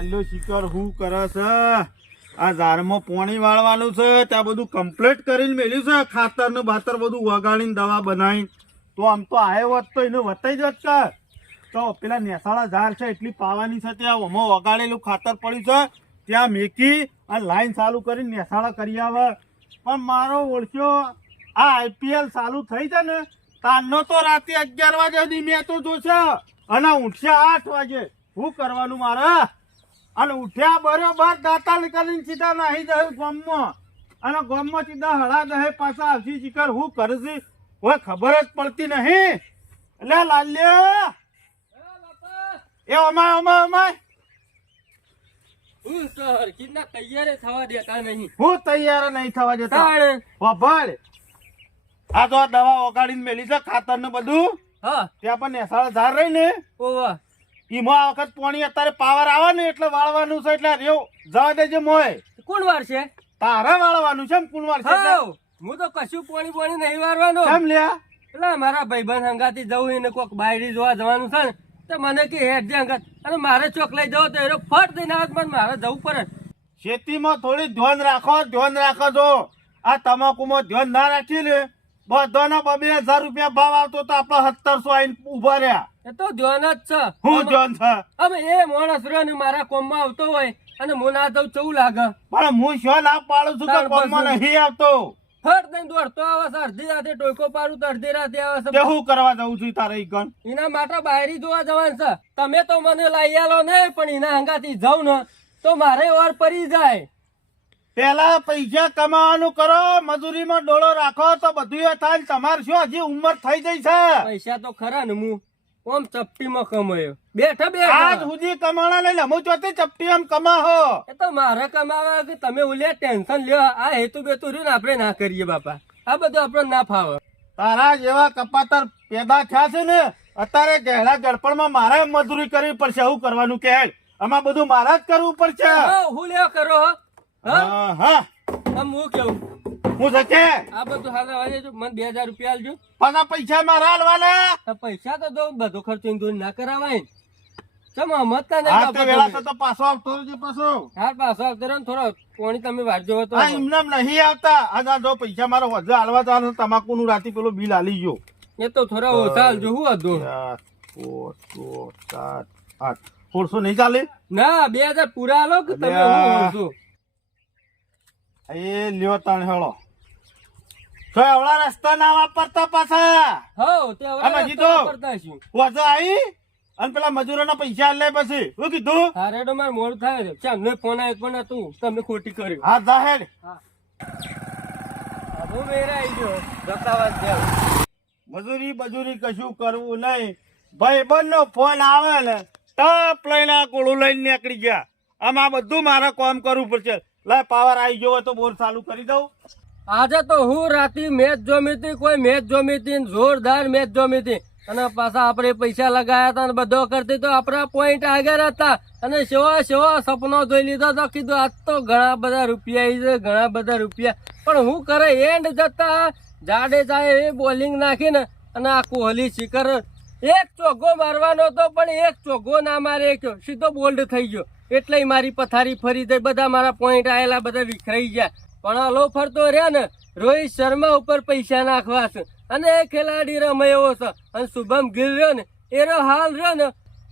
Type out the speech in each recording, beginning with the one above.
લાલ્યો શિકર, હું કરે છે? આ ઝાડમાં પોણી વાળવાનું છે, ત્યાં બધું કમ્પ્લીટ કરીને મેલ્યું છે ખાતર ને ભાતર બધું વગાડીને દવા બનાવીને. તો આમ તો આયો હોત તો એને વતાઈ જ કર તો પેલા નેસાળા ઝાડ છે, એટલી પાવાની છે ત્યાં ઓમાં વગાડેલું ખાતર પડ્યું છે, ત્યાં મેકી અને લાઈન ચાલુ કરીને નેસાળા કરી આવે. પણ મારો ઓળખ્યો, આ આઈપીએલ ચાલુ થઈ છે ને, તારનો તો રાતે અગિયાર વાગે સુધી મેં તો જોશે. અને ઉઠશે આઠ વાગે. શું કરવાનું મારે? અને ઉઠ્યા બરોબર દાંતા કરીને સીધા નાહી દે ગામમાં. અને ગામમાં સીધા હળા દહે પાછા આવતી શિખર હું કરશે કોઈ ખબર જ પડતી નહીં. એટલે લાલ્યો. એ અમાય અમાય અમાય. હું તૈયાર થવા દેતા નહીં. હું તૈયાર નહીં થવા દેતા. વાભળ આ તો દવા ઓગાડીને મેલી છે ખાતર ને બધું. હા. ત્યાં પણ નેસાળ ઝાડ રહી ને. ઓવા. ઈમાં આ વખત પાણી અત્યારે પાવર આવે ને એટલે વાળવાનું છે એટલે રેવ જવા દેજે મોય. કોણ વાર છે તારે વાળવાનું છે એમ કુણવાર છે? હું તો કશું પાણી પાણી નહીં વારવાનો કેમ લ્યા? એટલે મારા ભાઈબંધ હંગાતી જવું એને કોક બાયડી જોવા જવાનું છે ને તો મને કે હેડ જે હંગાત. અને મારે ચોક લઈ જવો તો એનો ફટ દઈને આવત મને મારે જવું પડે. ખેતીમાં થોડી ધ્યાન રાખો ધ્યાન રાખો છો આ તમાકુમાં ધ્યાન ના રાખી ને બધાના બબે હજાર રૂપિયા ભાવ આવતો તો આપણે સત્તરસો આવીને ઊભા રહ્યા. એ તો ધ્યાન જ છે. હું ધ્યાન છે? હવે એ માણસ રહ્યો ને મારા કોમમાં આવતો હોય અને હું ના જઉં ચવું લાગે? પણ હું શું ના પાડું છું કે કોમમાં નહીં આવતો? ફટ દઈને દોડતો આવે છે અડધી રાતે ટોયકો પાડું તો અડધી રાતે આવે છે. હું કરવા જઉં છું તારે ગણ એના માટે બાયરી જોવા જવાનું છે. તમે તો મને લઈ આલો નહીં પણ એના હંગાથી જાઉં ને તો મારે વાર પડી જાય. પેલા પૈસા કમાવાનું કરો મજૂરીમાં ડોળો રાખો તો બધું થાય તમારે શું હજી ઉંમર થઈ ગઈ છે? પૈસા તો ખરા ને હું ઓમ ચપટીમાં કમાયો. બેઠા આજ સુધી કમાણા લઈને હું ચોથી ચપટી આમ કમાહો. એ તો મારે કમાવા કે તમે ઓલે ટેન્શન લ્યો. આ હેતુ બેતુ રહ્યું ને આપણે ના કરીએ બાપા. આ બધું આપણે ના ફાવે. તારા જેવા કપાતર પેદા થયા છે ને અત્યારે ગહેડા ગડપણમાં મારે મજૂરી કરવી પડશે એવું કરવાનું કે. આમાં બધું મારા જ કરવું પડશે. હું લ્યો કરો હો. હા હા. હા આમ હું કેવું? હું સકે આ બધું હાલ આવવા દેજો મને બે રૂપિયા આલજો. પાછા પૈસા મારા હાલવાના? પૈસા તો દઉં બધો ખર્ચો દોન ના કરાવાય ચમ હમતતા નહીં આ તો વેળા તમે. પાછો આવતો રહેજે પાછો. હાર પાછો આવતો ને થોડો પાણી તમે વાંચજો તો આ એમને નહીં આવતા. આ જો પૈસા મારો વધુ હાલવા તો તમાકુ નું રાતી પેલું બિલ આલી ગયો. એ તો થોડા ઓછા આલજો હું હતું ચાર, પાંચ, છ, સાત આઠ. સોળસો નહીં ચાલે? ના બે હજાર પૂરા આલો કે તમે. હું એ લ્યો તાણ હેળો. તો એવડા રસ્તા ના વાપરતા પાછા. હો તે હવે આવી અને પેલા મજૂરોના પૈસા લે પછી. હું કીધું? અરે તો મારે મોડું થાય છે. ચાલ મેં ફોન આવ્યો પણ તું તમે ખોટી કર્યું. હા જાહેર હું. મેરા આવી ગયો. જતાવાજ મજૂરી મજૂરી કશું કરવું નહીં. ભાઈ બંધ ફોન આવે ને ટપ લઈને આ કોળું લઈને નીકળી ગયા. આમ આ બધું મારે કામ કરવું પડશે. લે, પાવર આવી ગયો હોય તો બોર ચાલુ કરી દઉં. આજે તો હું રાતી મેચ જોમી હતી કોઈ મેચ જોમી હતી જોરદાર મેચ જોમી હતી અને પાછા આપણે પૈસા લગાયા હતા અને બધો કરતી, તો આપણા પોઈન્ટ આગળ હતા. અને સેવા સેવા સપનો જોઈ લીધો તો કીધું, આજ તો ઘણા બધા રૂપિયા છે, ઘણા બધા રૂપિયા. પણ હું કરે એન્ડ જતા જાડેજાએ એ બોલિંગ નાખીને અને આ કોહલી શિખર એક ચોગ્ગો મારવાનો હતો, પણ એક ચોગ્ગો ના મારે એક સીધો બોલ્ડ થઈ ગયો. એટલે મારી પથારી ફરી ગઈ બધા મારા પોઈન્ટ આવેલા બધા વિખરાઈ ગયા. પણ આ લો ફરતો રહ્યા ને, રોહિત શર્મા ઉપર પૈસા નાખવા છે. અને એ ખેલાડી રમે એવો છે. અને શુભમ ગિલ રહ્યો ને, એનો હાલ રહ્યો ને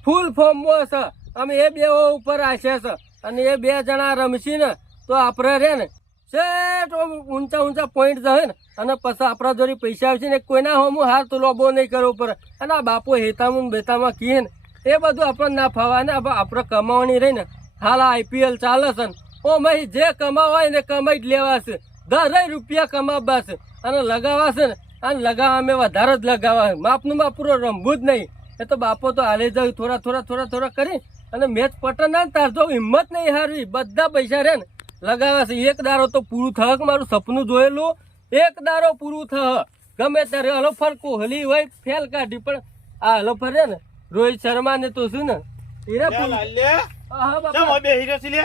ફૂલ ફોર્મમાં છે. અમે એ બે ઉપર આશે છે. અને એ બે જણા રમશી ને, તો આપણે રે ને સેટ ઊંચા ઊંચા પોઈન્ટ જશે ને, અને પછી આપણા જોડે પૈસા આવશે ને, કોઈના હોમું હાર તો લોબો નહીં કરવો પડે. અને આ બાપો હેતામાં બેતામાં કીએ ને એ બધું આપણને ના ફાવાને આપણે કમાવાની રહીને હાલ આઈપીએલ ચાલે છે ઓ મહી જે કમાવાય ને કમાઈ જ લેવાશે દરેક રૂપિયા કમાવા છે અને લગાવાશે ને, અને લગાવવા અમે વધારે જ લગાવવા માપનું માપ પૂરો રમવું જ નહીં. એ તો બાપો તો હાલે જાય થોડા થોડા થોડા થોડા કરી અને મેચ પટન ના તાર જો હિંમત નહીં હારવી. બધા પૈસા રે ને લગાવાશે એક દારો તો પૂરું થક, મારું સપનું જોયેલું. એક દારો પૂરું થહ ગમે ત્યારે હલોફર કોહલી હોય, ફેલ કાઢી, પણ આ હલોફર રે ને રોહિત શર્મા ને તો શું ને એ રે લે. પૂરું. લાલ્યા. આહા ચમ બાપા હવે બેહી છે લે?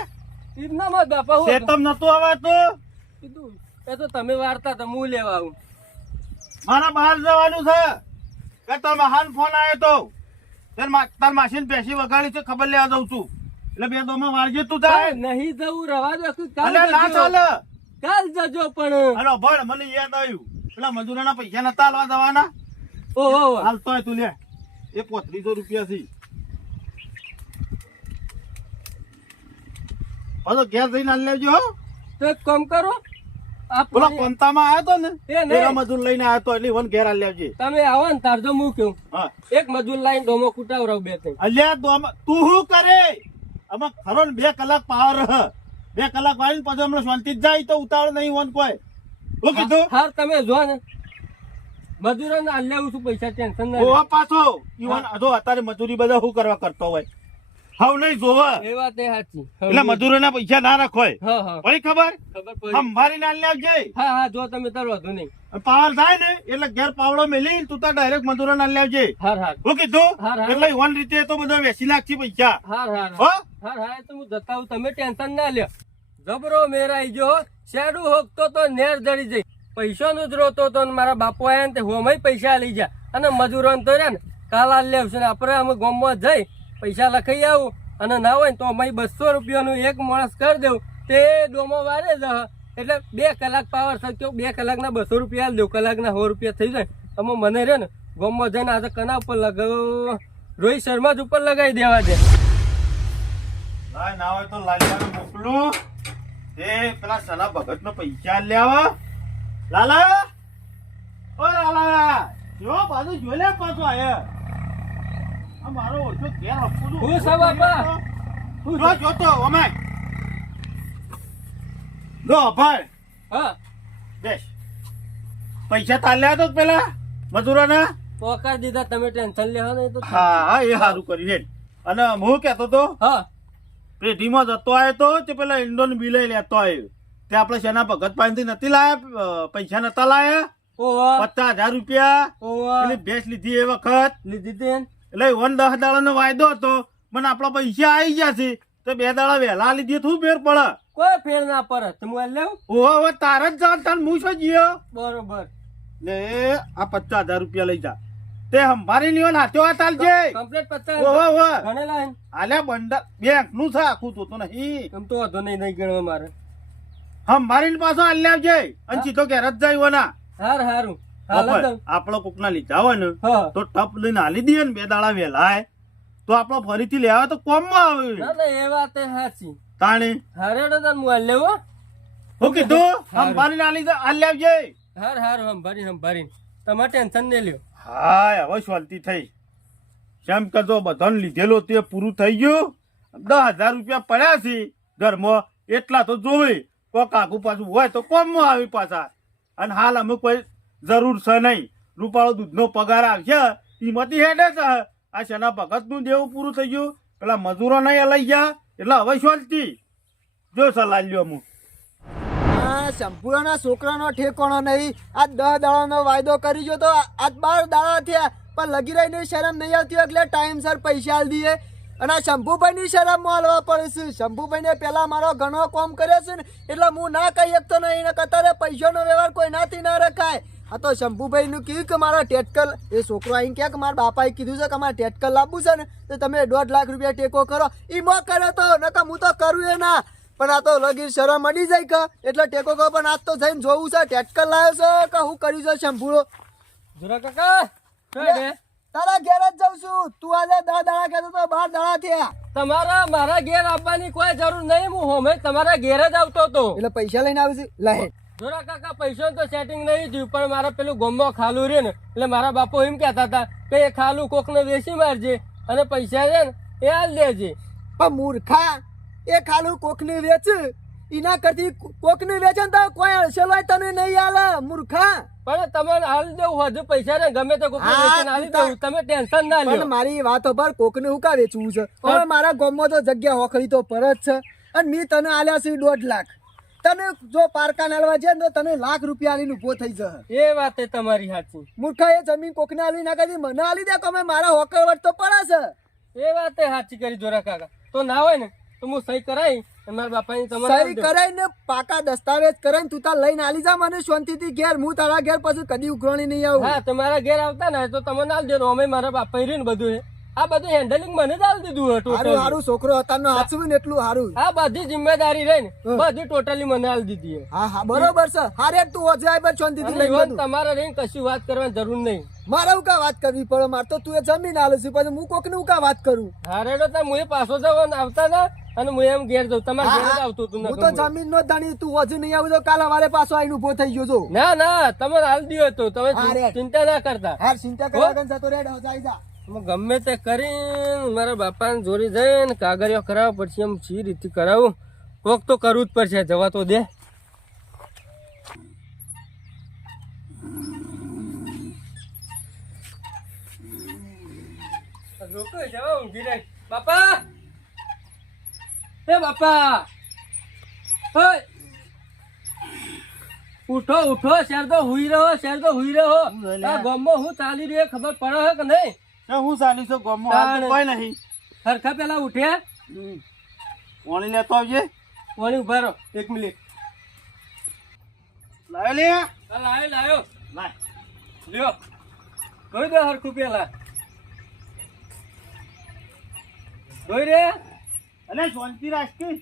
ઈદના મત બાપા હું શેતમ નતું આવતું? કીધું એ તો તમે વાર્તા તો હું લેવા આવું. મારા બહાર જવાનું છે. કે તાર મહાન ફોન આવ્યો તો. તાર મા- તાર માસીને પેશી વગાડી છે ખબર લેવા દઉં છું. એટલે બે દોમાં વાળજે તું થાય નહીં જવું રવા દો કાલ ના ચાલે. કાલ જજો પણ. હલો ભણ મને યાદ આવ્યું. પેલા મજૂરાના પૈસા નતા આલવા દવાના ઓહો હાલતો હોય તું લે. એ પોત્રીસો રૂપિયા થી. પાછો ઘેર જઈને હાલ લેજો હો. તો એક કામ કરો પેલો પાણી- આવ્યો તો ને? પેલા મજૂર લઈને આવ્યો તો એટલે વન ઘેર હાલ લેવજે તમે આવો ને તાર જો હું કેવું એક મજૂર લાઈન ડોમો કુટાવરાવ બે ત્રણ. અલ્યા તો તું શું કરે? આમાં ખરો ને બે કલાક પાવર બે કલાક વાળીને પછી હમણાં શાંતિ જ જાય તો ઉતાવળ નહીં વન કોઈ. શું કીધું? હાર તમે જો ને. મજૂરો ને લેવું છું પૈસા ટેન્શન ના ઓવા પાછો. ઈવન અધો અત્યારે મજૂરી બધા શું કરવા કરતો હોય? હાવ નહીં જોવા. એ વાત એ સાચી. એટલે મજૂરોના પૈસા ના રાખોય હા હા. પડી ખબર? સંભાળી ના લેવજે હા હા જો તમે તાર વાંધો નહીં. પાવર થાય ને એટલે ઘેર પાવડો મેલી તું તાર ડાયરેક્ટ મજૂરો ના લેવજે હાર હાર. હું કીધું? હા, હા. એટલે વન રીતે તો બધો વેસી લાગશે પૈસા. હાર હાર હો? હાર હાર તો હું જતા હું તમે ટેન્શન ના લ્યો. જબરો મેરાઈ જો શેડું હોકતો તો નેર જડી જઈ. પૈસાનું જ રોતો તો ને મારા બાપુ આવ્યા ને તે હોમય પૈસા લઈ જા અને મજૂરો તો રહ્યા ને, કાલ આ લેવશે ને આપણે અમે ગોમમાં જઈ પૈસા લખાઈ આવું. અને ના હોય ને તો અમે બસો રૂપિયાનું એક માણસ કરી દેવું. તે ડોમો વારે જ એટલે બે કલાક પાવર થયો બે કલાકના બસો રૂપિયા દઉં કલાકના સો રૂપિયા થઈ જાય. અમે મને રહ્યો ને, ગોમમાં જઈને આજે કના ઉપર લગાવ રોહિત શર્મા જ ઉપર લગાવી દેવા છે ના હોય તો લાલિયાને મોકલું. એ પેલા સના ભગત પૈસા લેવા લાલા? ઓ લાલા જો બાજુ જોઈ લે પાછો આયા. આ મારો ઓછો ઘેર આપું છું. હું બાપા? હું જો જોતો અમે. જો ભાઈ. હા. બેસ. પૈસા તાલ્યા તો પેલા મજૂરોના. પોકાર દીધા તમે ટેન્શન લેવા નહીં તો હા હા એ સારું કરી લે અને હું કહેતો તો હા. પેઢીમાં જતો આવ્યો તો તે પેલા ઇન્ડોન બિલાઈ લેતો આવ્યો તે આપણે શેના ભગત પાસેથી નથી લાયા? પૈસા નતા લાયા? પચાસ હજાર રૂપિયા? ભેંસ લીધી એ વખત. લીધી એટલે વન દસ દાડાનો વાયદો હતો. મને આપણા પૈસા આવી ગયા છે. તો બે દાડા વહેલા લીધી શું ફેર પડે. કોઈ ફેર ના પડે. તમે આ લેવું? ઓહો હવે તારે જ જાણતા હું શું જીયો બરોબર. ને આ પચાસ હજાર રૂપિયા લઈ જા. તે સંભાળી લ્યો નાચો આ હાથ છે કમ્પ્લીટ પચાસ ઓહો ઓહો. ગણેલા હે? આલ્યા બંડલ. બેંકનું છે આખું તો નહીં. એમ તો વાંધો નહીં નહીં ગણવા મારે. સંભાળીને પાછો હાલ આવજે. અને સીધો ઘેર જ જાય ના હાર હારું. આપણો કોક ના લીધા હોય ને તો ટપ લઈને હાલી દઈએ ને બે દાડા વેલા તો આપણો ફરીથી લેવા તો કોમમાં આવે. ના ના એ વાત સાચી. તાણી? હારેડો તને હું હાલ લેવો હું? કીધું હમ સંભાળીને હાલી દે- હાલ હાર હાર સંભારી સંભારી તમારે ટેન્શન નહીં લ્યો. હાય હવે શાંતિ થઈ. કેમ કે જો બધાને લીધેલો તે પૂરું થઈ ગયું. દસ હજાર રૂપિયા પડ્યા છે ઘરમાં એટલા તો જોવે. કોક કાકુ પાછું હોય તો કોમમાં આવી પાછા. અને હાલ અમે કોઈ જરૂર છે નહીં. રૂપાળો દૂધનો પગાર આવશે એમાંથી હેડે છે. આ શેના ભગતનું દેવું પૂરું થઈ ગયું? પેલા મજૂરો નહીં લઈ ગયા? એટલે હવે શાંતિ જો સલાહ લ્યો હું આ સંપૂર્ણ છોકરાનો ઠેકોણો નહીં. આ દસ દાડાનો વાયદો કરી ગયો તો આજ બાર દાડા થયા. પણ લગી રહીને શરમ નહીં આવતી એટલે ટાઈમસર પૈસા દઈએ. અને શંભુભાઈ શંભુભાઈની શરમ હાલવા પડે છે. શંભુભાઈને પેલા મારો ઘણો કોમ કર્યો છે ને એટલે હું ના કહી શકતો નહીં ને કતારે પૈસાનો વ્યવહાર કોઈ નાથી ના રખાય. આ તો શંભુભાઈનું કીધું કે મારા ટેટકલ એ છોકરો અહીં ક્યાંક મારા બાપાએ કીધું છે કે મારે ટેટકલ લાવવું છે ને તો તમે દોઢ લાખ રૂપિયા ટેકો કરો. એ મો કર્યો તો નકા હું તો કરું એ ના. પણ આ તો લગી શરમ અડી જાય કે એટલે ટેકો કહો પણ આજ તો જઈને જોવું છે ટેટકલ લાવ્યો છે કે હું કર્યું છે શંભુરો જરા કાકા તારા ઘેર જ જાઉં છું. તું આજે દસ દાડા કહેતો તો બાર દાડા થયા. તમારા મારા ઘેર આવવાની કોઈ જરૂર નહીં હું હોમે તમારા ઘેર જ આવતો હતો. એટલે પૈસા લઈને આવી છે. લહે જોરા કાકા પૈસા તો સેટિંગ નહીં થયું પણ મારા પેલું ગોમો ખાલું રે ને. એટલે મારા બાપુ એમ કહેતા હતા કે એ ખાલું કોકને વેચી મારજે અને પૈસા છે ને એ હાલ દેજે. પણ મૂર્ખા એ ખાલું કોકની વેચ એના કરતી કોકને વેચન તો કોઈ અડસેલો તને નહીં આલે મૂર્ખા. પણ તમારે હાલ દેવું હજુ પૈસા ને ગમે તે કોકને વેચન આલી હાલી તમે ટેન્શન ના પણ લ્યો. મારી વાતો પર કોકને હું કા વેચવું છે? હવે મારા ગામમાં તો જગ્યા હોખરી તો પર જ છે. અને મેં તને આલ્યા છે દોઢ લાખ. તને જો પારકા નાલવા છે તો તને લાખ રૂપિયા આલીને ઊભો થઈ જશે. એ વાત તમારી સાચી. મૂર્ખા એ જમીન કોકને આલી ના કરી મને આલી દે તમે મારા હોકર વટ તો પડે છે. એ વાત સાચી કરી જોરા કાકા. તો ના હોય ને તો હું સહી કરાવી બાપાની તમારે કરાઈને પાકા દસ્તાવેજ કરાઈને તું તાર લઈને આલી જા મને શાંતિથી ઘેર. હું તારા ઘેર પછી કદી ઉઘરાણી નહીં આવું. હા તમારા ઘેર આવતા ને તો તમે ના દેજો. અમે મારા બાપા ને બધું આ બધું હેન્ડલિંગ મને જ આલી દીધું હારું હારું છોકરો અત્યારનો હાચવું ને એટલું હારું. આ બધી જિમ્મેદારી રહી ને બધી ટોટલી મને આલ દીધી હા. હા બરોબર છે. હારે તું બસ શાંતિથી લઈ તમારે રહીને કશું વાત કરવાની જરૂર નહીં. મારે હું કા વાત કરવી પડે? મારે તો તું એ જમીન આલું છું. પછી હું કોક ને કા વાત કરું? હારે તો પાછો જવાનું આવતા ના. અને હું એમ ઘેર જઉં તમારે હા, ઘેર આવતું હતું હું તો જમીન નો ધણી તું હજુ નહીં આવું તો કાલ અમારે પાછો આવીને ઊભો થઈ ગયો છો. ના ના તમારે હાલ દીધો હતો તમે ચિંતા ના કરતા. હાર ચિંતા કરવા જતો રેડ જાય જા હું ગમે તે કરીને મારા બાપાને જોડી જઈને કાગળિયો કરાવવા પડશે એમ સી રીતે કરાવું? કોક તો કરવું જ પડશે જવા તો દે. રોકો જવા ઊંઘી રહી બાપા! એ બાપા! ઉઠો ઉઠો શેર તો હુઈ રહ્યો શેર તો હુઈ રહ્યો આ ગોમો હું ચાલી રહ્યો ખબર પડે કે નહીં? હું ચાલી છું ગોમો કોઈ નહીં. સરખા પેલા ઉઠ્યા ઓણી લેતો આવજે. ઓણી ઊભા રહો એક મિનિટ. લાવે લે. લાયો લાયો. લાય. લ્યો. કોઈ દે હરખું પેલા ધોઈ રે અને શાંતિ રાખી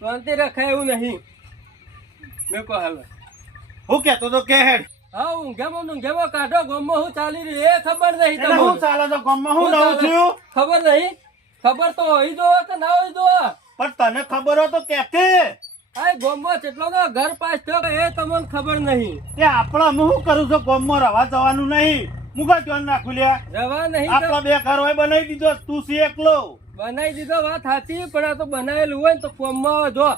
શાંતિ રખાય એવું નહીં. મેકો હાલ. હું કહેતો તો કે હેડ. હા ઊંઘેમાં ઊંઘેમાં કાઢો ગમમાં હું ચાલી રહ્યું એ ખબર નહીં એટલે હું ચાલે તો ગમમાં હું હું નવું ચાલે? ખબર નહીં. ખબર તો હોય જો કે ના હોય જો. પણ તને ખબર હોય તો કે આ ગોમમાં જેટલો ઘર પાસ થયો એ તમને ખબર નહીં. તે આપણા હું કરું છું? ગોમમાં રવા જવાનું નહીં. મુકા ધ્યાન નાખું લ્યા. રવા નહીં આપણા બે ઘર હોય બનાવી દીધો તું સી એકલો. બનાવી દીધો વાત સાચી પણ આ તો બનાવેલું હોય ને તો કોમમાં જો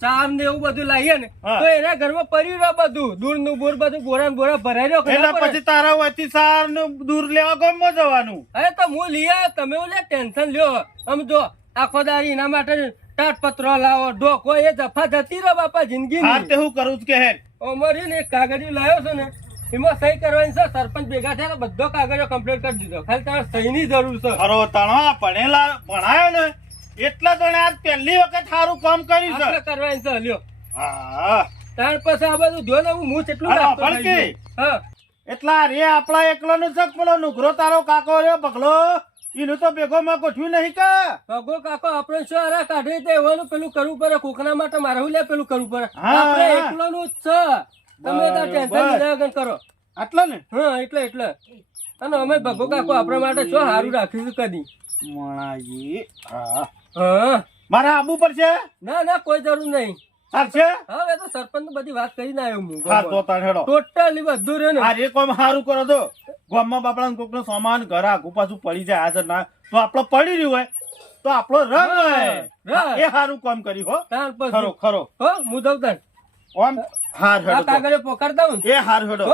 ચાર ને એવું બધું લાવીએ ને તો એના ઘરમાં પડી રહ્યો બધું. દૂરનું બોર બધું બોરા ને બોરા ભરાઈ રહ્યો એટલે પછી તારા વતી સારનું દૂર લેવા ગમમાં જવાનું. અરે તો હું લઈ આવ્યો તમે લે ટેન્શન લ્યો. આમ જો આખો દારી એના માટે તાટપત્રો લાવો ડોકો એ જફા જતી રહ્યો બાપા જિંદગી હું કરું કે હે? અમારી ને એક લાવ્યો છે ને એમાં સહી કરવાની છે સરપંચ ભેગા થયા બધો કાગળો કમ્પ્લીટ કરી દીધો. ખાલી તમારે સહીની જરૂર છે. ખરો તણો ભણેલા ભણાયો ને એટલા તો આજ પહેલી વખત સારું કામ કર્યું છે. કરવાની છે લ્યો. હા. ત્યાર પછી આ બધું જો ને હું કેટલું? ગયો. હા. એટલા રે આપણા એકલો નું છે પેલો નુગરો તારો કાકો રહ્યો પગલો. એનું તો ભેગો માં ગોઠવ્યું નહીં કા. ભગો કાકો આપણે શું અરે કાઢી? દેવાનું પેલું કરવું પડે કોકના માટે મારવું લે પેલું કરવું પડે? આપણે એકલો નું જ છે. તમે તો ટેન્શન. લીધા કરો. આટલા ને? હા એટલે એટલે. અને અમે ભગો કાકો આપણા માટે શું સારું રાખ્યું છે કદી. મણાજી હા. હા. મારે આબુ પડશે? ના ના કોઈ જરૂર નહીં. છે હા તો સરપંચ બધી વાત કરીને આવ્યો હા તો હું ટોટલી બધું રે ને. આ રે કોમ સારું કરો તો ગામમાં બાપડા કોક નો સામાન ઘર આગુ પાછું પડી જાય હાજર ના. તો આપણો પડી રહ્યું હોય તો આપણો રંગ એ સારું કામ કર્યું હો. ખરો ખરો. હો તાર ઓમ હાર હેડો. કાગળે પકડતા હું એ હાર હેડો.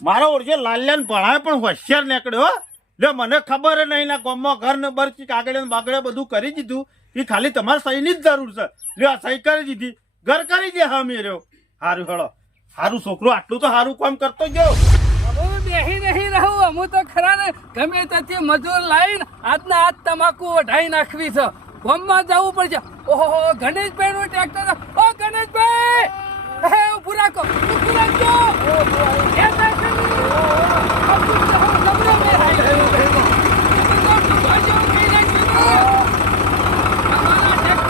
મારો ઓળખે લાલ્યાન ભણાય પણ હોશિયાર નીકળ્યો લે મને ખબર નહીં ના ગામમાં ઘર ને બરચી કાગળે ને બાગડે બધું કરી દીધું. એ ખાલી તમારે સહીની જ જરૂર છે. લે આ સહી કરી દીધી. ઘર કરી દે હા રહ્યો હારું હેડો. હારું છોકરો આટલું તો હારું કામ કરતો ગયો બેહી નહીં રહું. અમુ તો ખરા ને ગમે ત્યાંથી મજૂર લાવીને હાથના હાથ તમાકુ વઢાઈ નાખવી છે. ગામમાં જવું પડશે. ઓહો ગણેશભાઈ નું ટ્રેક્ટર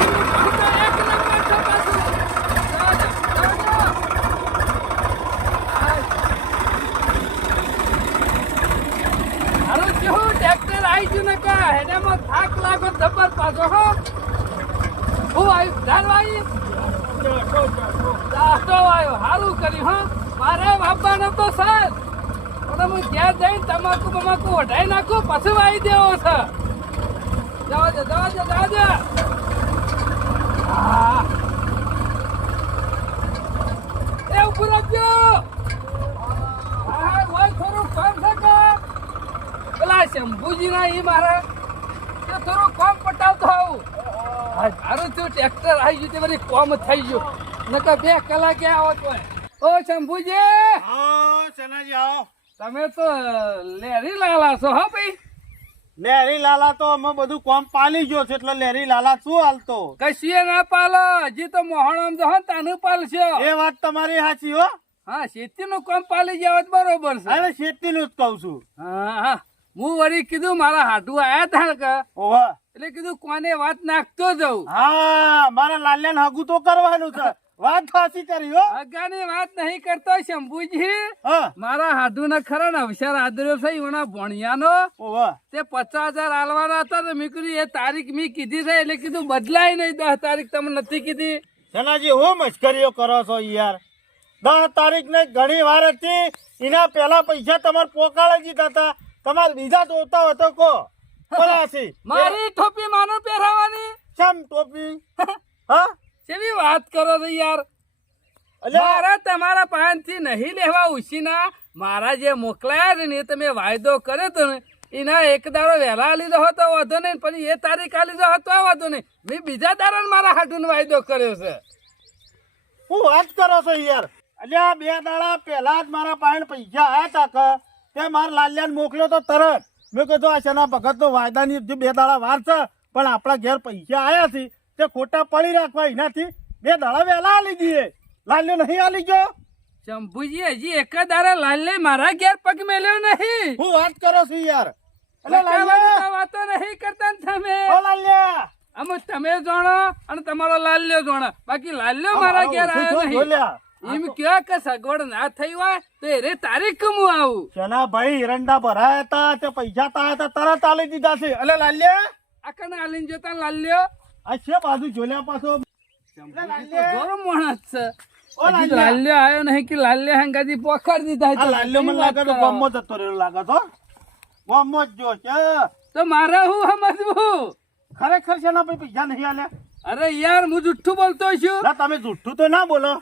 નંબર છે પાછું. જાઓ, જાઓ, જાઓ. હારું કેવું ટ્રેક્ટર આવી ગયું ને કા? એનામાં થાક લાગો જબર પાછો હો. હું આવ્યું ચાલવા આવી ચાsto આવ્યો હારું કર્યું, હો? મારે વાપવાનો તો સર પણ હું ત્યાં જઈને તમાકુ બમાકુ વઢાઈ નાખું, પછી વાવી દેવો છે. જવા દે જવા દે જવા દે. એ હા, હોય થોડું કામ છે કા? પેલા શંભુજી ના એ મારા થોડું કોમ પટાવતો આવું. મારું તો ટ્રેક્ટર આવી ગયું તે બધી કોમ થઈ ગયું. નકર બે કલાકે આવો તો. ઓ શંભુજી! હા સેનાજી આવો. તમે તો લેરી લાલા છો હા ભાઈ. લેરી લાલા તો અમે બધું કોમ પાલી ગયો છે એટલે લેરી લાલા શું હાલતો? કશીએ ના પાલો હજી તો મોહણમ જો તાનું પાલશો. એ વાત તમારી સાચી હો. હા શેતી નું કોમ પાલી જાવ બરોબર છે. અરે શેતી નું જ કઉ છું. હા હા. હું વળી કીધું મારા હાડુ આયા તા કે ઓવા એટલે કીધું કોને વાત નાખતો જઉં? હા મારા લાલ્યાને હગું તો કરવાનું છે. વાત સાચી કરી હો. અગાની વાત નહીં કરતો શંભુજી. મારા હાધુ ને ખરા ને અવસર આદર્યો છે એના ભણિયાનો. તે પચાસ હજાર આલવાના હતા ને મેં કીધું એ તારીખ મેં કીધી છે એટલે કીધું બદલાય નહીં દસ તારીખ તમે નથી કીધી. સનાજી હું મશ્કરીઓ કરો છો યાર? દસ તારીખ ને ઘણી વાર હતી એના પહેલા પૈસા તમારે પોકાળે દીધા હતા. તમારે બીજા જોતા હોય તો કો છે મારી ટોપી માનો પહેરાવાની? સમ ટોપી? હા? કેવી વાત કરો છો યાર? મારા તમારા પાનથી નહીં લેવા ઉછીના. મારા જે મોકલાયા છે ને તમે વાયદો કર્યો તો ને એના એક દારો વહેલા લીધો હતો વાંધો નહીં પણ એ તારીખ આ લીધો હતો વાંધો નહીં. મેં બીજા દાડા મારા હાડુનો વાયદો કર્યો છે. હું વાત કરો છો યાર? અલ્યા બે દાડા પહેલા જ મારા પાસે પૈસા આયા તા કે તે મારા લાલ્યાને મોકલ્યો તો તરત. મેં કીધું આ શેના ભગત તો વાયદાની જે બે દાડા વાર છે પણ આપણા ઘેર પૈસા આયા છે તે ખોટા પડી રાખવા એનાથી બે દાડા વહેલા આલી દઈએ લાલ્યો નહીં આલી ગયો? શંભુજી હજી એક દાડા લાલે મારા ઘેર પગ મેલ્યો નહીં. હું વાત કરો છું યાર? લખાવાની લાલ્યા તો વાતો નહીં કરતા તમે. ઓ લાલ્યા આમ તમે જાણો અને તમારો લાલ્યો જાણો. બાકી લાલ્યો મારા ઘેર આવો, આવ્યો નહીં? એમ કયો કે સગવડ ના થઈ હોય તો એ તારીખ હું આવું? શેના ભાઈ એરંડા ભરાયા હતા તે પૈસા તા હતા તરત આલી દીધા છે. અલે લાલ્યા! આકને આલીને જોતા લાલ્યો? આ છે બાજુ જોલ્યા પાછો. ગોરો માણસ છે. લાલ્યા. આવ્યો નહીં કે લાલ્યો હંગાજી પોખર દીધા છે. લાલ્યો મને લાગે તો ગમો જતો રહ્યો લાગે તો. ગમો જ જો છે. તો મારે હું સમજવું? ખરેખર છે ના ભાઈ પૈસા નહીં આલ્યા? અરે યાર હું જુઠ્ઠું બોલતો છું. તમે જુઠ્ઠું તો ના બોલો.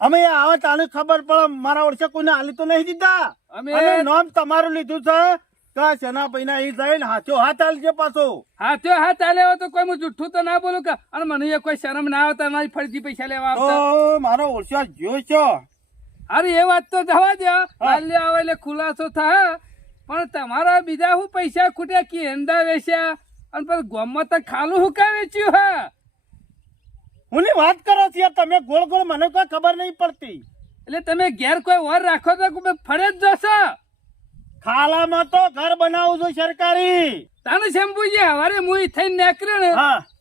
અમે આવે તાને ખબર પડે મારા ઓળશે કોઈને હાલી તો નહીં દીધા. અમે- નામ તમારું લીધું છે કે પૈના જઈને હાથો હાથ આલજે પાછો. હાથો હાથ આલ્યો તો કોઈ હું જુઠ્ઠું તો ના બોલું કે? અને મને એ કોઈ શરમ ના આવતા મારી ફરજી પૈસા લેવા આવતા. મારો ઓળશા જો છો? અરે એ વાત તો જવા દો. લાલ્યો આવે એટલે ખુલાસો થાય. પણ તમારા બીજા હું પૈસા ખૂટ્યા કે એંડા વેચ્યા? અને પછી ગોમમાં તો ખાલું હું કા વેચ્યું હા? હું વાત કરો છો યાર તમે ગોળ ગોળ મને કોઈ ખબર નહીં પડતી. એટલે તમે ઘેર કોઈ વર રાખો તો ફરે જ જશો. ખાલામાં તો ઘર બનાવું છું સરકારી. તાને શંભુજી હવારે મુઈ થઈને નીકળ્યો ને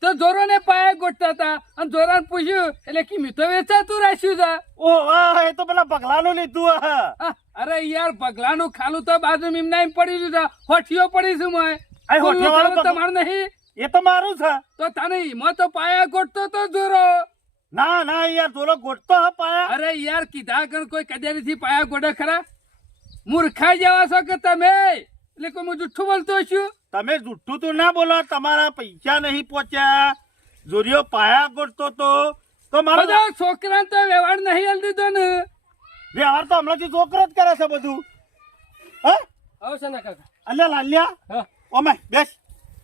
તો જોરોને પાયા ગોઠતા હતા અને જોરાને પૂછ્યું એટલે કે મી તો વેચાતું રાખ્યું છે? ઓ વાહ એ તો પેલા પગલાનું લીધું અરે યાર પગલાનું ખાલું તો બાજુ મીમના એમ પડી દીધા હોઠીઓ પડી છું મેં તમારે નહીં. એ તો મારું છે. તો તને તો પાયા ગોઠતો તો જોરો. ના ના યાર જોરો ગોઠતો હા પાયા. અરે યાર કીધા ગણ કોઈ કદ્યારીથી પાયા ગોડે ખરા? મૂર્ખા જેવા છો કે તમે? એટલે કોઈ હું જુઠ્ઠું બોલતો છું તમે જુઠ્ઠું તો ના બોલો તમારા પૈસા નહીં પહોંચ્યા. જોરિયો પાયા ગોઠતો તો. તો મારો છોકરા તો વ્યવહાર નહીં હાલ દીધો ને. વ્યવહાર તો હમણાંથી છોકરો જ કરે છે બધું. હા? આવશે ને કાકા. અલ્યા લાલ્યા? હા. ઓમે બેસ.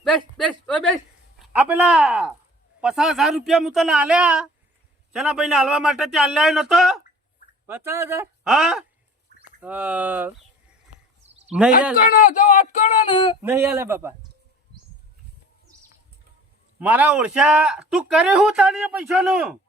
બેસ બેસ ઓય બેસ. આ પેલા પચાસ હજાર રૂપિયા હું તને આલ્યા? શેના ભાઈ હાલવા માટે ત્યાં આલ્યા નતો? પચાસ હજાર? હા? નહીં અટકણો જો અટકણો ને. નહીં હાલે બાપા. મારા ઓળશા તું કરે હું તારી પૈસાનું?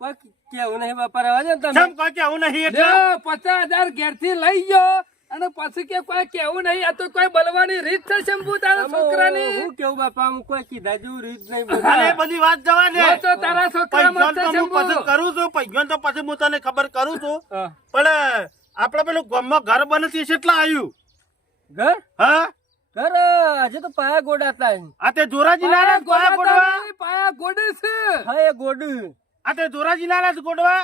કોઈ કેવું નહીં બાપા રહેવા દે તમે. કેવું નહીં એટલે? પચાસ હજાર ઘેરથી લઈ ગયો. અને પછી કે કોઈ કેવું નહીં આ તો કોઈ બલવાની રીત છે શંભુ તારા છોકરાની? હું કેવું બાપા હું કોઈ કીધા જેવું રીત નહીં અરે બધી વાત જવા દે તો તારા છોકરા પૈસાનું મસ્ત તો પછી કરું છું પૈયો તો પછી હું તને ખબર કરું છું. પણ આપણે પેલું ગામમાં ઘર બને છે કેટલા આવ્યું ઘર? હા? ઘર આજે તો પાયા ગોડાતા આ તે જોરાજી નારાજ પાયા ગોડવા? પાયા ગોડે છે. હા એ ગોડું. આ તે જોરાજી નારાજ ગોડવા?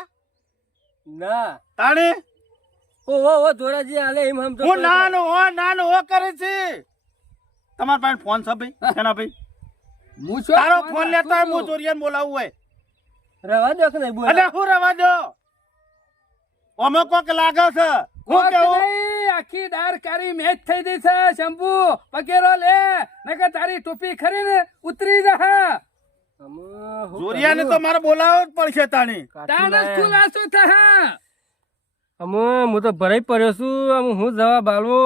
ના. તાણે? ઓ ઓ ઓ જોરાજી હાલે એમ સમજો હું નાનો હો નાનો હો કરે છે. તમારા પાસે ફોન છે ભાઈ? કેના ભાઈ? હું છું તારો ફોન લેતો હોય હું ચોરિયાને બોલાવું હોય. રવા દો કે નહીં બોલા અને હું રવા દો. અમે કોક લાગે છે. હું કેવું? આખી દાર કારી મેચ થઈ ગઈ છે શંભુ. પકેરો લે નકર તારી ટોપી ખરીને ઉતરી જા. જોરિયાને તો મારે બોલાવો જ પડશે તાણી. તાનો જ ખુલાસો થા. અમે હું તો ભરાઈ પડ્યો છું. આમ હું જવા આલો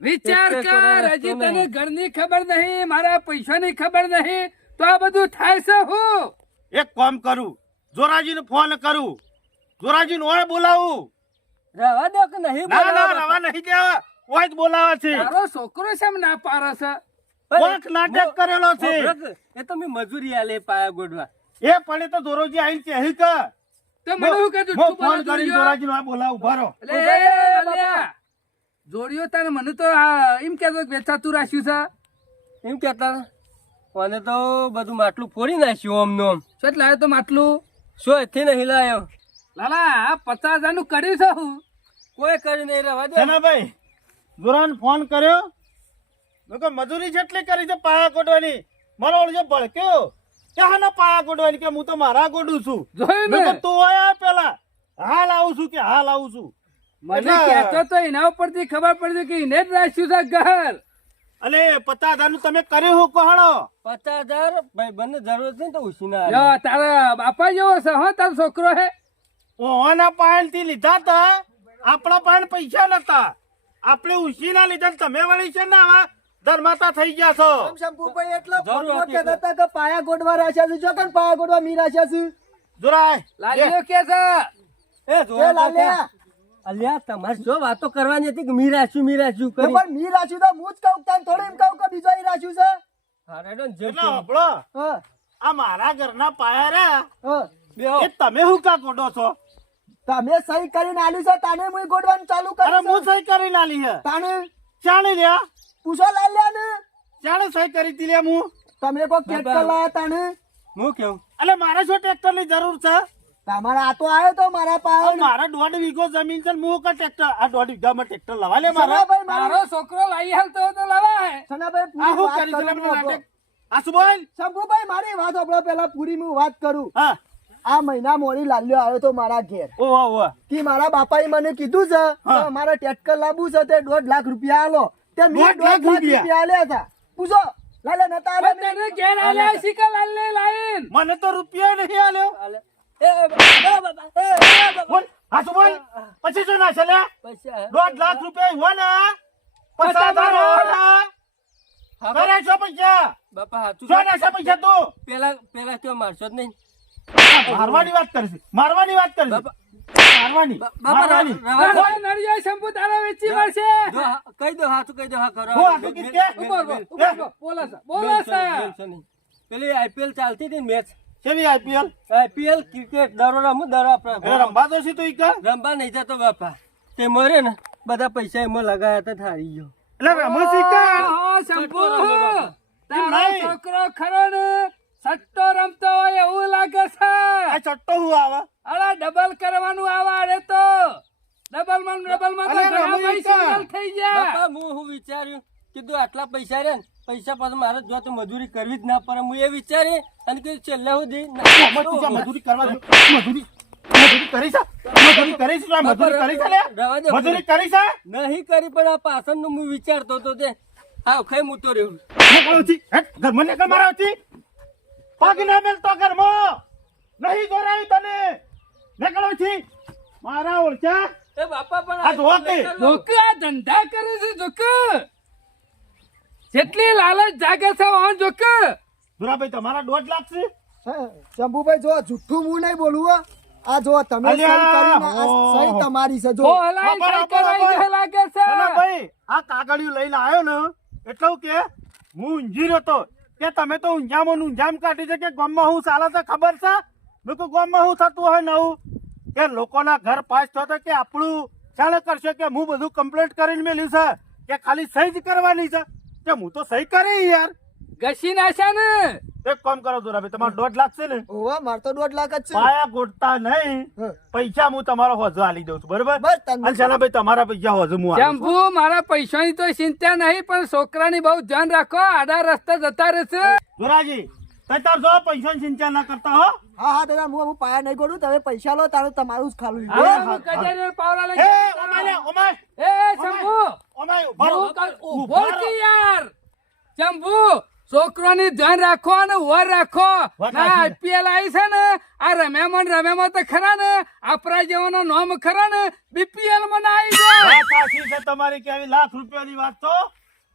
વિચાર કર હજી તને. ઘરની ખબર નહીં મારા પૈસાની ખબર નહીં તો આ બધું થાય છે હું? એક કામ કરું જોરાજીને ફોન કરું. જોરાજીને ઓય બોલાવું. રવા દો કે નહીં ના ના રવા નહીં દેવા. ઓય જ બોલાવે છે. તારો છોકરો શેમ ના પાડે છે? કોક નાટક કરેલો છે. એ તો મે મજૂરી આલે પાયા ગોડવા. એ પણ તો દોરોજી છે હી કે તો મને શું હું ફોન બોલે કરી જોડિયો? દોરાજી નો બોલાવ ઊભા રહો જોડિયો તારે મને તો આ એમ કહેતો કે વેચાતું રાખ્યું છે. એમ કહેતા મને તો બધું માટલું ફોડી નાખ્યું આમ નો આમ. શું લાવ્યો તો માટલું? શું એથી નહીં લાયો? લાલા પચાસ હજારનું કર્યું છે હું. કોઈ કરી નહીં રહેવા દે. ભાઈ? દુરાન ફોન કર્યો? મેં મજૂરી જેટલી કરી છે પાયા કોટવાની મારો ઓળજો ભડક્યો. હાના પાયા ગોડવાની કે હું તો મારા ગોડું છું. જોયું કીધું આયા પેલા. હાલ આવું છું કે હાલ આવું છું. મને એટલે- કહેતો તો એના ઉપરથી ખબર પડી કે એને જ રાખ્યું છે ઘર. અલે પચાસનું તમે કર્યું હું કહણો? પચાસ ભાઈ બંને જરૂર છે ને તો ઉછી ના તારા બાપા જેવો છે હો તારો છોકરો હે? ઓના પાયણથી લીધા તા આપણા પાયણ પૈસા નતા. આપણે ઉછીના લીધા તમે વળી છે ને આવા ધર્માતા થઈ ગયા છો. શંભુભાઈ એટલો જરૂર કે હતી કે પાયા ગોડવા રાખ્યા છે. જો કન પાયા ગોડવા મી રાખ્યા છે? જોરાય લાલ્યો કે છે? એ જો લાલ્યા. અલ્યા તમારે જો વાતો કરવાની હતી કે મીરાશું મીરાશું રાખ્યું કરી. પણ મી રાખ્યું તો હું જ કહું તને થોડી એમ કહું કે બીજો ઈ રાખ્યું છે? અરે ડો જે હા. આ મારા ઘરના પાયા રહ્યા હા. એ તમે હું કા ગોડો છો? તમે સહી કરીને આલી છે? તાને હું ગોડવાનું ચાલુ અરે હું સહી કરી આલી હે. તાને ચાણી રહ્યા? પૂછો લાલ્યા ને ચાલો સહી કરી હતી લે હું તમે કોઈ ટ્રેક્ટર. લાયા તાને હું કેવું? એટલે મારે શું ટ્રેક્ટરની જરૂર છે? તમારે આ તો આવ્યો તો મારા પાસે પાયા દોઢ વીઘો જમીન છે ને હું કા ટ્રેક્ટર આ દોઢ વીઘામાં ટ્રેક્ટર લવા લે મારે. મારી મારો છોકરો લઈ હાલતો તો લવાય. સનાભાઈ આ પૂરી વાત કરી છે કરું લે છું મને નાટક? આ શું બોલ શંભુભાઈ મારી વાત આપણો પેલા પૂરી હું વાત કરું. હા. આ મહિના મોડી લાલ્યો આવ્યો તો મારા ઘેર. કે મારા બાપાએ મને કીધું છે કે હા. મારે ટેટકર લાવવું છે તે દોઢ લાખ રૂપિયા આલો. તે મેં દોઢ લાખ રૂપિયા? આલ્યા હતા. પૂછો લાલે નતા મેં? તને ઘેર આલ્યા શીખા લાલને લાઈન? મને તો રૂપિયા નહીં આલ્યો. એ, એ, બાબા, બાબા, એ, એ, બાબા. બોલ. શું બોલ? પછી શું ના છે લે પૈસા દોઢ લાખ રૂપિયા હોય ને પચાસ હજાર કરે છો પૈસા? બાપા હાચું શું ના પૈસા તું? પેલા પેલા કેવો મારશો જ નહીં. મારવાની વાત કરશે. મારવાની વાત કરશે. બાપા. મારવાની મારવાની. નળિયો શંભુ તારા વેચી મળશે? કહી દો હાચું કહી દો હા કરો. ઊભો. બોલે છે બોલે છે પેલી આઈપીએલ ચાલતી હતી મેચ. કેવી આઈપીએલ આઈપીએલ ક્રિકેટ દરો રમું દરો આપણે રમવા તો તું ઈ રમવા નહીં જતો બાપા. તે મરે ને બધા પૈસા એમાં લગાયા હતા થારી ગયો. એટલે રમો શીખા શંભુ. તારો છોકરો ખરો ને સટ્ટો રમતો હોય એવું લાગે છે. આ સટ્ટો હું આવે? ડબલ કરવાનું આવાડે તો. ડબલમાં ડબલમાં તો ઘણા. સિંગલ થઈ ગયા. બાપા હું હું વિચાર્યું કીધું આટલા પૈસા રે ને પૈસા પાછું મારે જો તો મજૂરી કરવી જ ના પડે. હું એ વિચારી અને કીધું છેલ્લે સુધી મજૂરી કરવા મજૂરી મજૂરી કરી છે મજૂરી કરી છે મજૂરી કરી છે લે રવા દે. મજૂરી કરી છે નહીં કરી પણ આ પાછળનું હું વિચારતો તો તે હા ખાઈ મૂતો રહ્યો. ઘરમાં પગ ના મેલતો ઘરમાં. નહીં દોરાયું તને. નીકળો છી. મારા ઓળખ્યા એ બાપા પણ આ જોવા કે? આ ધંધા કરે છે જોક. જેટલી લાલચ જાગે છે વાં જોક. દુરાભાઈ તમારા દોઢ લાખ છે? શંભુભાઈ જો જુઠ્ઠું હું નહીં બોલું હો. આ જો તમે સહી તમારી છે જો. લાગે છે. ભાઈ આ કાગળિયું લઈને આવ્યો ને એટલે કે હું ઊંઝી રહ્યો કે તમે તો ઊંઝામાં ઊંઝામ કાઢી છે કે ગામમાં હું ચાલે છે ખબર છે? મેં કહું ગામમાં હું થતું હોય નવું કે લોકોના ઘર પાસ થતો કે આપણું ચાલે કરશે કે હું બધું કમ્પ્લેટ કરીને મેલ્યું છે કે ખાલી સહી જ કરવાની છે? કે હું તો સહી કરી યાર. ઘસી નાખ્યા ને? એક કામ કરો દોરાભાઈ તમારો દોઢ લાખ છે ને? ઓવા માર તો દોઢ લાખ જ છે. પાયા ગોટતા નહીં. પૈસા હું તમારો હોજો આલી દઉં છું બરોબર? બસ તમને અને ચાલો ભાઈ તમારા પૈસા હોજો હું આલું શંભુ મારા પૈસાની તો ચિંતા નહીં પણ છોકરાની બહુ ધ્યાન રાખો આડા રસ્તે જતા રહેશે. દોરાજી તાર જો પૈસાની ચિંતા ના કરતા હો. હા હા દાદા હું હું પાયા નહીં ગોડું તમે પૈસા લો તારે તમારું જ ખાલું હું પાવલા લઈ એ ઓમાય ઓમાય. એ શંભુ! ઓમાય ઊભા રહો. હું કર- ઊભા ઊભો રહો. યાર? શંભુ છોકરાની ધ્યાન રાખો અને વર રાખો. ના આઈપીએલ આવી છે ને આ રમ્યામાં ને રમ્યામાં તો ખરા ને આપણા જેવાનો નામ ખરા ને બીપીએલમાં ના આવી જાય છે તમારી કે આવી લાખ રૂપિયાની વાત તો.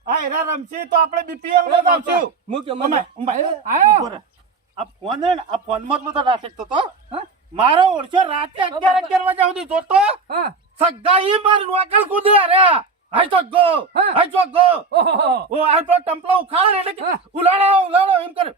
આ હેરા રમશે તો આપણે બીપીએલમાં રમશું મૂક્યો મને. આયો. આ ફોન હે ને, આ ફોનમાં જ બધા નાટક તો હા? મારો ઓળખ્યો રાતે અગિયાર અગિયાર વાગ્યા સુધી જોતો. હા. સગા ઈ માર નોકલ કૂદી અરે હાઈ તો ગો. હાઈ તો ગો. ઓ આ તો ટંપલો ઉખાડ એટલે ઉલાડો ઉલાડો એમ કરે.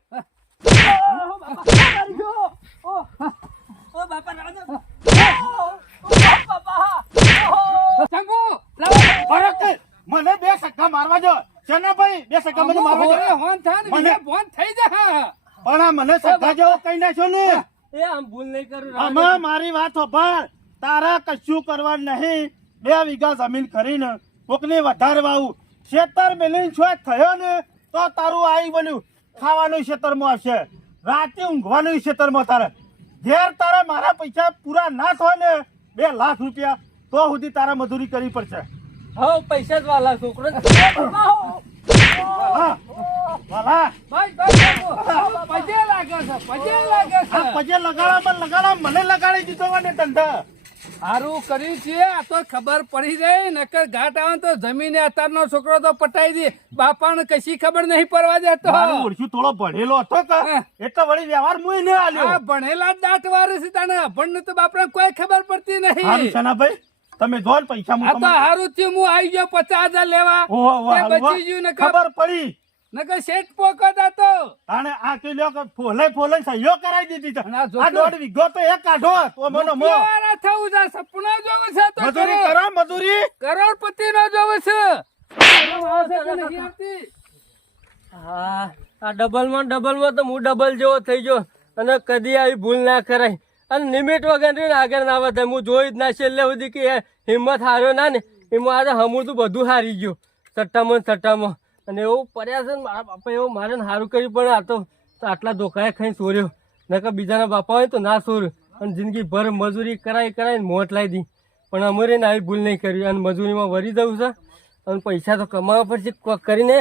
મને બે સગા મારવા જો. ચના ભાઈ? બે સગા મને મારવા જો. હોન થાય ને મને- ફોન થઈ જા પણ આ મને સક્કા જેવો કઈ નાખ્યો ને? એ આમ ભૂલ નહીં કરું આમાં મારી વાત સાંભળ તારા કશું કરવા નહીં. બે વીઘા જમીન કરીને કોકને વધારે વાવું ખેતર મેલીને છો થયો ને તો તારું આઈ બન્યું. ખાવાનું ખેતરમાં આવશે. રાતે ઊંઘવાનું ખેતરમાં તારે. ઘેર તારે મારા પૈસા પૂરા ના થાય ને બે લાખ રૂપિયા તો સુધી તારા મજૂરી કરવી પડશે. હા પૈસા જ વાલા છોકરો. મને લગાડી દીધો મને ધંધા સારું કર્યું છે આ તો ખબર પડી જાય નકર ઘાટ આવે તો જમીને અત્યારનો છોકરો તો પટાઈ દે. બાપાને કશી ખબર નહીં પડવા દેતો. મારું ઓળખ્યું થોડો ભણેલો હતો એટલે વળી વ્યવહાર મુય ન આલ્યો. ભણેલા દાંત વારે છે તને અભણ તો બાપને કોઈ ખબર પડતી નહીં. શેનાભાઈ? તમે જો પૈસા આ તો તમને- હારું થયું હું આવી ગયો પચાસ હજાર લેવા ઓહો, ઓહો, તે બચી ગયું હો. ખબર પડી નકર શેઠ તાણે આ કે લ્યો કે ફોલે ફોલે સહીઓ કરાવી દીધી આ જોજો. વીઘો તો એક કાઢો તો મનો મો થવું સપના જોવું છે તો મજૂરી કરો. કરો મજૂરી કરોડપતિ નો જોવું છે શરમ આવશે કે નહીં આવતી? હા તો હું ડબલ જેવો થઈ ગયો અને કદી આવી ભૂલ ના કરાય અને લિમિટ વગર આગળ ના વધે હું જોઈ જ ના છેલ્લે સુધી કે એ હિંમત હાર્યો ના ને, એમાં આજે હમું તો બધું હારી ગયું. સટ્ટામાં સટ્ટામાં. અને એવું પડ્યા છે ને મારા બાપા, એવું મારે સારું કર્યું પણ આ તો આટલા ધોકાએ ખાઈ સોર્યો. નકર બીજાના બાપા હોય તો ના સોર્યો અને જિંદગી ભર મજૂરી કરાઈ કરાઈને મોટ લાવી દી. પણ અમારે આવી ભૂલ નહીં કરી. અને મજૂરીમાં વરી જવું છે. અને પૈસા તો કમાવા પડશે કોક કરીને.